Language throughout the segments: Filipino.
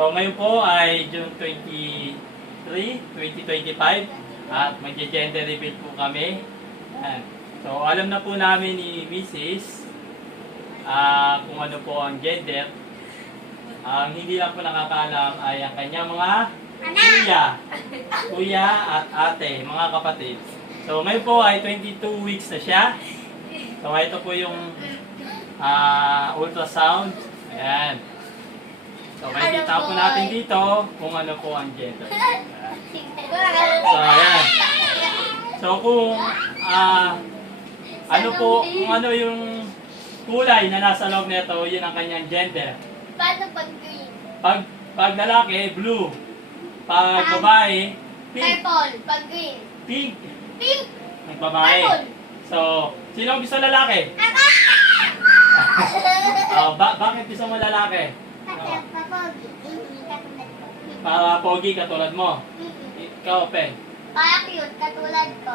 So ngayon po ay June 23, 2025 at magge-gender reveal po kami. Yan. So alam na po namin ni Mrs. Kung ano po ang gender. Ang hindi lang po nakakaalam ay ang kanyang mga kuya at ate, mga kapatid. So ngayon po ay 22 weeks na siya. So ito po yung ultrasound. Ayan. So makikita po natin dito kung ano po ang gender. Ayan. So ayan. So kung kung ano yung kulay na nasa loob nito, yun ang kanyang gender. Paano pag green? Pag lalaki, blue. Pag babae, pink. Purple. Pag green. Pink. Pink. Pag babae. Purple. So, sino ang gusto lalaki? Bakit gusto mo lalaki? Para pogi katulad mo. Ikaw, Pen. Para cute, katulad ko.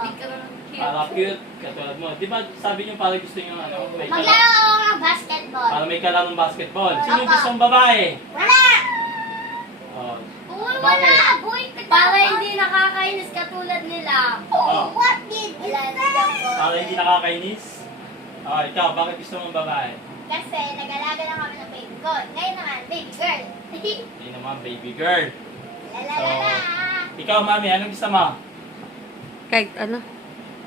Para cute katulad mo. Di ba sabi niyo para gusto niyo may Maglaro ako ng basketball. para may kalarong basketball. Sino yung gustong babae? Wala! Oh. Uy, Bakit? wala! Boy, para hindi nakakainis katulad nila. Oh. What did you say? Para hindi nakakainis? Oh, ikaw, bakit gusto mong babae? Kasi nag-alaga na kami ng baby ko. Ngayon naman, baby girl. Hindi naman, baby girl. Lalalala. Ikaw, mami, anong gusto mo? Kahit ano?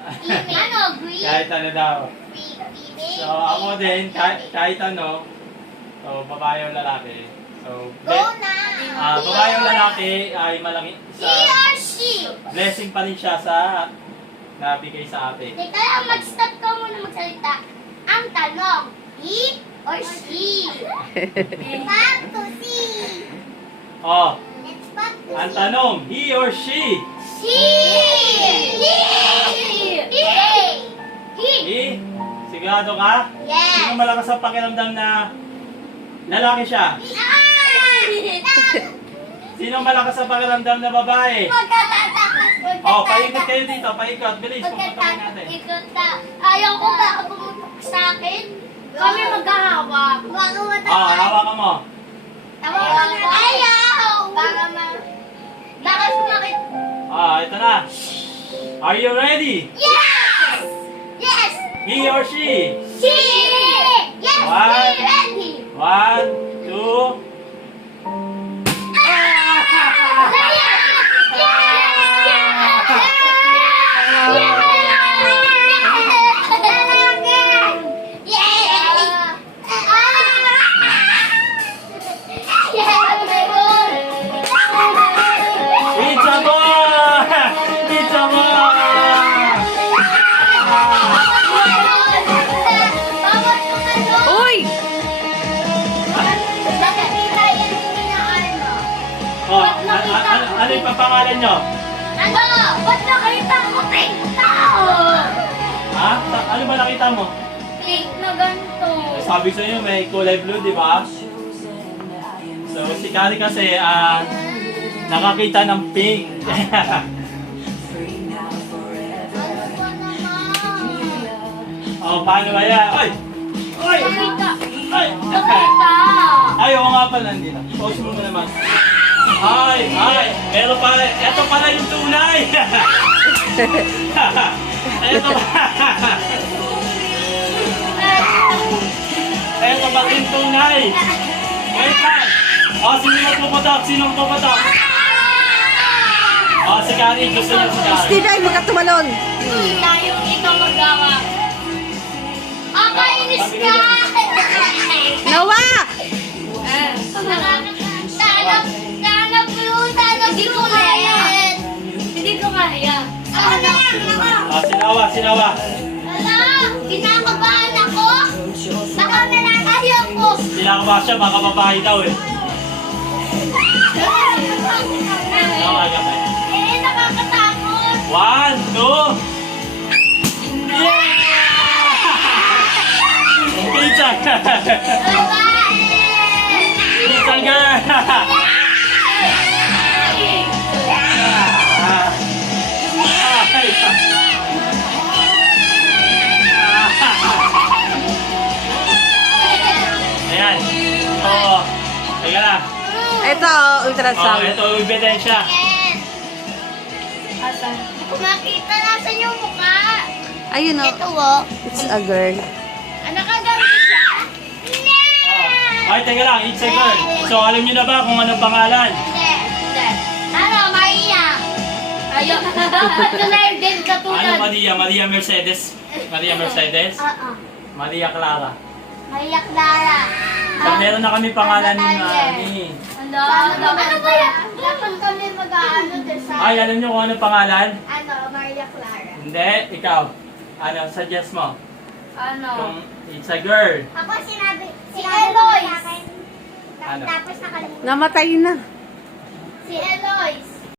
Ano, green? Kahit ano daw. Female. So, ako din, kahit ano, so, babae o lalaki. So, Go na! babae o lalaki ay malaki He or she? blessing pa rin siya sa nabigay sa atin. Teka lang, mag-stop ka muna magsalita. Ang tanong, he or she? Back to see. Oh, Let's back to ang see. tanong, he or she? She! He? Sigurado ka? Yes! Sino malakas ang pakiramdam na lalaki siya? Sino malakas ang pakiramdam na babae? Magkatatakas! Oh, paikot kayo dito, paikot. Bilis, pupunta kayo natin. Ikot na. Ayaw ko ba pumutok sa akin? Kami maghahawak. Hawakan mo. Tawagan ko. Ayaw! Para bakit sumakit? Ito na. Are you ready? Yes! Yes! He or she? She! Yes! One. We ready! 1, 2. It's a boy! It's a boy! Uy! Oh, ano yung papangalan nyo? Ano? Ba't nakita ko pink tao? Ha? Ano ba nakita mo? Pink na ganito. Sabi sa inyo may kulay blue, di ba? So si Kari kasi nakakita ng pink. Oh, paano ba yan? Ay! Ay! Nakita. Ay! Nakita. Ay, oo nga pala, hindi na. Pause mo naman. Ay! Ay! Meron pala, eto pala yung tunay! Eto ba? Eto ba yung tunay? Wait lang! Sino magpuputok? Sino magpuputok? Si Kari, gusto niya si Kari. Hindi tayo magkatumalon. Tayong ito magawa. Kainis ka! Nawa! Hindi ko kaya. Hindi ko kaya. Sinawa. Wala! Kinakabahan ako! Baka nanakahiya ko! Sinakaba siya, baka babae daw eh. Nakakatakot! 1, 2. Yeah! Pizza! Babae! Pizza girl! Ayan. Oo. Teka lang. Ito, Oh, ultrasound. ito ebidensya. Yes. Asan? Hindi ko makita nasan yung mukha. Ayun o. Ito oh. It's a girl. Nakagamit siya? Oh. Ay, teka lang, it's a girl. So, alam niyo na ba kung anong pangalan? Hindi. Hindi. Ano, Maria? Ayun. Tulad din Ano katulad. Maria? Maria Mercedes? Maria Mercedes? Oo. Maria Clara. Maria Clara. So, meron na kami pangalan ni Ano ba yan? Dapat kami mag-ano din sa... Ay, alam niyo kung anong pangalan? Ano, Maria Clara. Hindi, ikaw. Ano, suggest mo? Ano? Kung it's a girl. Ako sinabi si Eloise. Ano? Tapos nakalimutan. Namatay na. Si Eloise.